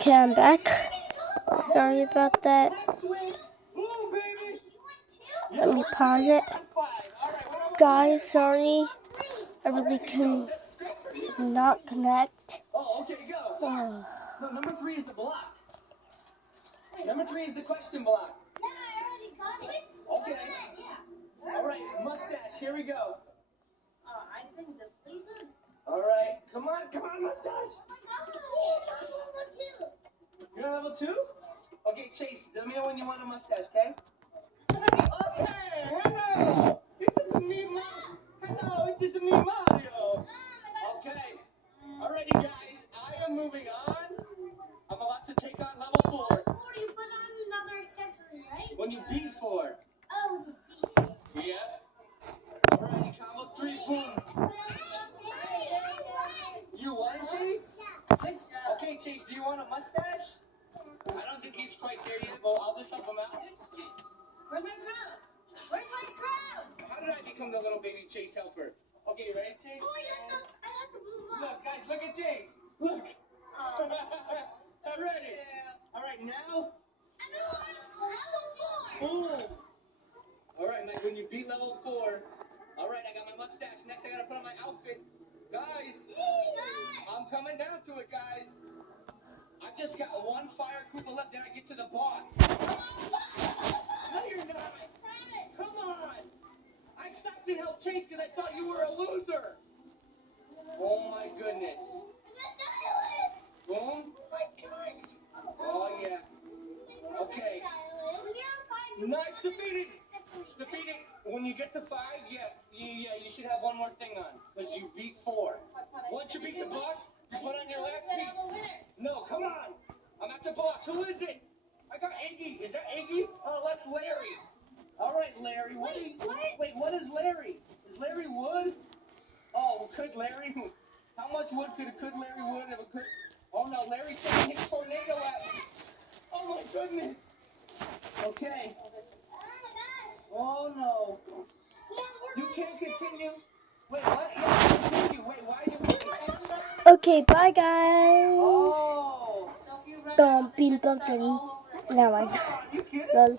Okay, I'm back. Sorry about that. Let me pause it. Guys, sorry. I really cannot connect. Oh, okay, go. No, number 3 is the block. Number 3 is the question block. No, I already got it. Okay. Yeah. All right, mustache. Here we go. I think the flavor. All right, come on, mustache. You're on level 2? Okay, Chase, let me know when you want a mustache, okay? Okay, hello. This is me, Hello, this is me, Mario. Okay. Alrighty, guys, I am moving on. I'm about to take on level 4. 4, you put on another accessory, right? When you beat 4. Oh, Yeah. Alrighty, combo 3, boom. You won, Chase? Okay, Chase, do you want a mustache? I don't think he's quite there yet, but I'll just help him out. where's my crown? Where's my crown? How did I become the little baby Chase helper? Okay, you ready, Chase? Oh, I got the blue one. Look, guys, look at Chase. Look. I'm ready. All right, now. Boom. All right, Mike, when you beat level 4, all right, I got my mustache. Next, I got to put on my outfit. Guys, I'm coming down to it, guys. I've just got 1 fire Koopa left, then I get to the boss. No, you're not. Come on. I stopped to help Chase because I thought you were a loser. Oh, my goodness. Boom. Oh my gosh. Oh, yeah. Okay. Nice, defeated. Defeated. When you get to 5, you should have 1 more thing on because you beat 4. Once you beat the boss, you put on your last piece. No, come on. I'm at the boss. Who is it? I got Iggy. Is that Iggy? Oh, that's Larry. All right, Larry. Wait, what is Larry? Is Larry wood? Oh, could Larry? How much wood could Larry wood if it could? Oh no, Larry's sending his tornado at me. Oh my goodness. Okay. Oh no. You can't continue. Wait, what? Yeah, continue. Wait, why are you? Okay, bye guys. Oh. Don't be bumping. Now I. You kidding? Lol.